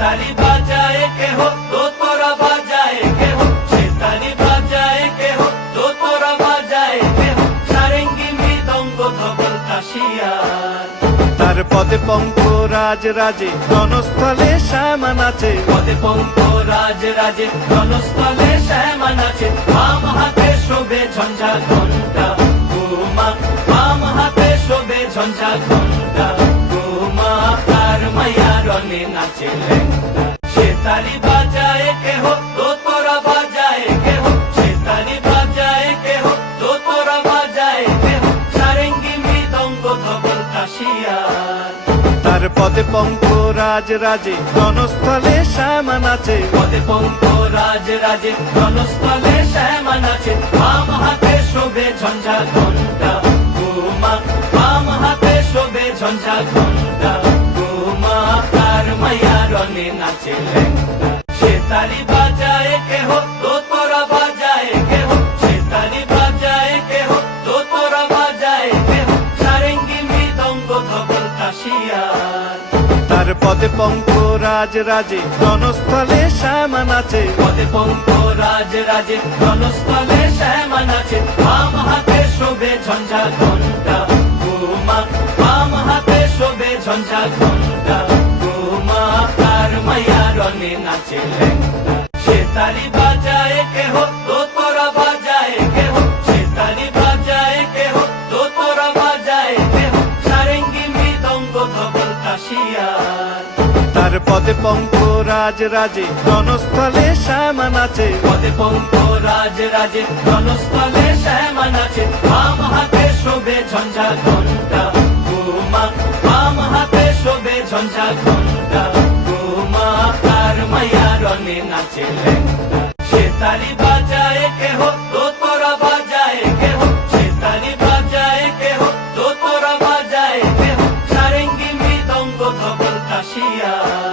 তালি বাজায় কেহ, দোতরা বাজায় কেহ, সে তালি বাজায় কেহ, দোতরা বাজায় কেহ, সারেঙ্গি মৃদঙ্গ ধবল কাশিয়ার। তার পদে পঙ্ক রাজ রাজে, রণস্থলে শ্যামা নাচে। পদে পঙ্ক রাজ রাজে, রণস্থলে শ্যামা নাচে। বাম হাতে শোভে ঝঞ্ঝা ঘণ্টা ঘুমা, বাম হাতে শোভে ঝঞ্ঝা ঘণ্টা ঘুমা, তার মাইয়া রনে নাচে লেঙ্গা। সে তালি বাজায় কেহ, দোতরা বাজায় কেহ, সে তালি বাজায় কেহ, দোতরা বাজায় কেহ, সারেঙ্গি মৃদঙ্গ ধবল কাশিয়ার। তার পদে পঙ্ক রাজ রাজে, রণস্থলে শ্যামা নাচে। পদে পঙ্ক রাজ রাজে, রণস্থলে শ্যামা নাচে। বাম হাতে শোভে ঝঞ্ঝা ঘণ্টা ঘুমা, বাম হাতে শোভে ঝঞ্ঝা ঘণ্টা ঘুমা, তার মাইয়া রনে নাচে লেঙ্গা। সে তালি বাজায় কেহ, দোতরা বাজায় কেহ, সে তালি বাজায় কেহ, দোতরা বাজায় কেহ, সারেঙ্গি মৃদঙ্গ ধবল কাশিয়ার। তার পদে পঙ্ক রাজ রাজে, রণস্থলে শ্যামা নাচে। পদে পঙ্ক রাজ রাজে, রণস্থলে শ্যামা নাচে। বাম হাতে শোভে ঝঞ্ঝা ঘণ্টা ঘুমা, বাম হাতে শোভে ঝঞ্ঝা ঘণ্টা ঘুমা, তার মাইয়া রনে নাচে লেঙ্গা। সে তালি বাজায় কেহ, দোতরা বাজায় কেহ, সে তালি বাজায় কেহ, দোতরা বাজায় কেহ, সারেঙ্গি মৃদঙ্গ ধবল কাশিয়ার। তার পদে পঙ্ক রাজ রাজে, রণস্থলে শ্যামা নাচে। পদে পঙ্ক রাজ রাজে, রণস্থলে শ্যামা নাচে। বাম হাতে শোভে ঝঞ্ঝা ঘণ্টা ঘুমা, বাম হাতে শোভে ঝঞ্ঝা ঘণ্টা ঘুমা, তার মাইয়া রনে নাচে লেঙ্গা। সে তালি বাজায় কেহ, দোতরা বাজায় কেহ, সে তালি বাজায় কেহ, দোতরা বাজায় কেহ, সারেঙ্গি মৃদঙ্গ ধবল কাশিয়ার।